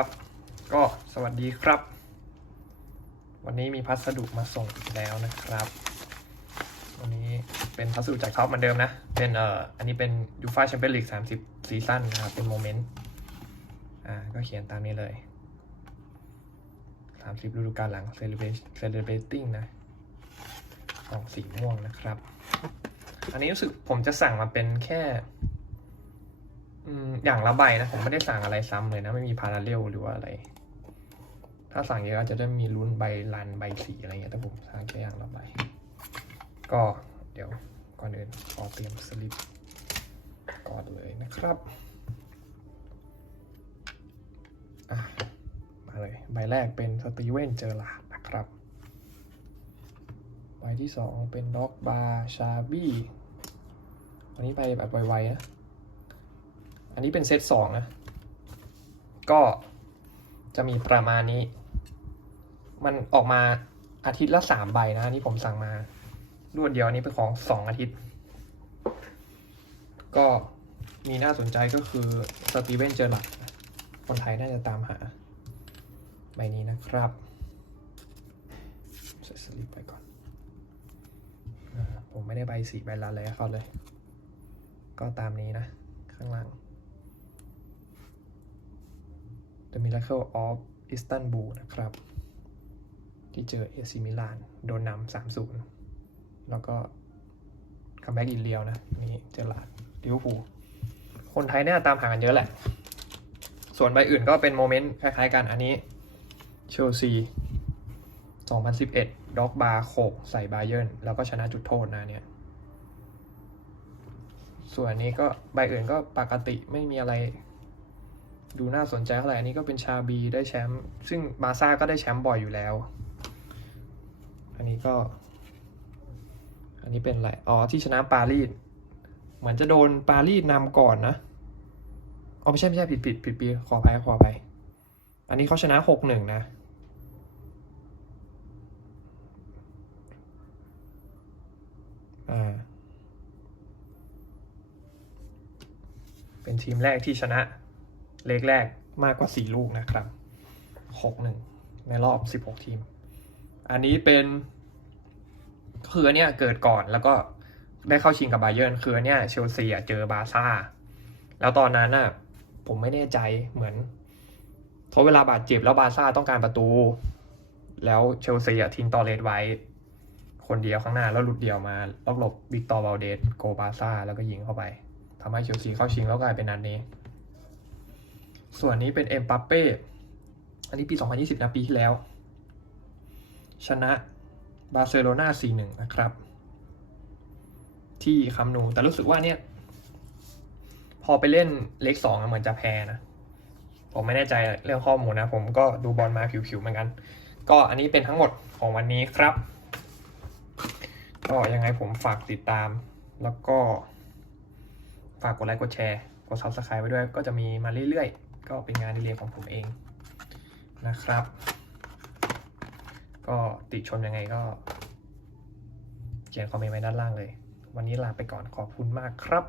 ครับ ก็สวัสดีครับ วันนี้มีพัสดุมาส่งอีกแล้วนะครับ วันนี้เป็นพัสดุจากท็อปเหมือนเดิมนะ เป็นเอ่ออันนี้เป็นยูฟ่าแชมเปี้ยนลีก30ซีซั่นนะครับ เป็นโมเมนต์ อ่า ก็เขียนตามนี้เลย30ฤดูกาลหลัง celebrate celebrating นะกล่องสีม่วงนะครับ อันนี้รู้สึกผมจะสั่งมาเป็นแค่ อย่างละใบนะผมไม่ได้สั่งอะไรซ้ำเลยนะ ไม่มีพาราเรลหรือว่าอะไร ถ้าสั่งเยอะอาจจะได้มีลุ้นใบลันใบสีอะไรเงี้ยแต่ผมสั่งแค่อย่างละใบก็เดี๋ยวก่อนอื่นขอเตรียมสลิปก่อนเลยนะครับมาเลยใบแรกเป็นสตีเวนเจอร์ลาดนะครับใบที่สองเป็นด็อกบาชาบี้วันนี้ไปแบบไวๆนะ อันนี้เป็นเซตสองนะ ก็จะมีประมาณนี้ มันออกมาอาทิตย์ละสามใบนะ อันนี้ผมสั่งมารวดเดียวอันนี้เป็นของสองอาทิตย์ ก็มีน่าสนใจก็คือสตีเวนเจอร์ลัดคนไทยน่าจะตามหา ใบนี้นะครับใส่สลิปไปก่อน ผมไม่ได้ใบสีใบละเลยเขาเลย ก็ตามนี้นะ ข้างล่าง The Miracle of Istanbul นะครับ ที่เจอเอซิมิลาน โดนนำสามศูนย์แล้วก็คัมแบ็กอินเลียวนะ นี่เจอลาดลิเวอร์พูลคนไทยเนี่ยตามหากันเยอะแหละ ส่วนใบอื่นก็เป็นโมเมนต์คล้ายๆกันอันนี้เชลซี2011 ด็อกบาโขกใส่บาเยิร์นแล้วก็ชนะจุดโทษนะเนี่ย ส่วนนี้ก็ใบอื่นก็ปกติไม่มีอะไร ดูน่าสนใจเท่าไหร่อันนี้ก็เป็นชาบีได้แชมป์ซึ่งบาซ่าก็ได้แชมป์บ่อยอยู่แล้ว อันนี้ก็ อันนี้เป็นอะไรอ๋อที่ชนะปารีสเหมือนจะโดนปารีสนำก่อนนะอ๋อไม่ใช่ไม่ใช่ผิดผิดผิดปีขออภัยขออภัยอันนี้เขาชนะหกหนึ่งนะอ่าเป็นทีมแรกที่ชนะ เลกแรกมากกว่า 4 ลูกนะครับ 6-1 ในรอบ 16 ทีม อันนี้เป็นคืออันเนี้ยเกิดก่อนแล้วก็ได้เข้าชิงกับบาเยิร์นคืออันเนี้ยเชลซีอะเจอบาซ่า แล้วตอนนั้นน่ะผมไม่แน่ใจเหมือนทดเวลาบาดเจ็บแล้วบาซ่าต้องการประตู แล้วเชลซีอะทิ้งตอเลสไว้ คนเดียวข้างหน้าแล้วหลุดเดียวมาลอบหลบวิกตอร์วาลเดสโกบาซ่าแล้วก็ยิงเข้าไปทำให้เชลซีเข้าชิงแล้วกลายเป็นนัดนี้ ส่วนนี้เป็นเอ็มปัปเป้ อันนี้ปี 2020 นะปีที่แล้ว ชนะบาร์เซโลนา4-1 นะครับ ที่คัมนู แต่รู้สึกว่าเนี่ยพอไปเล่นเล็กสองเหมือนจะแพ้นะ ผมไม่แน่ใจเรื่องข้อมูลนะ ผมก็ดูบอลมาผิวๆเหมือนกัน ก็อันนี้เป็นทั้งหมดของวันนี้ครับ ก็ยังไงผมฝากติดตาม แล้วก็ ฝากกดไลค์กดแชร์ กด subscribe ไว้ด้วย ก็จะมีมาเรื่อยๆ ก็เป็นงานในเรียนของผมเองนะครับ ก็ติชมยังไงก็เขียนคอมเมนต์ไว้ด้านล่างเลย วันนี้ลาไปก่อนขอบคุณมากครับ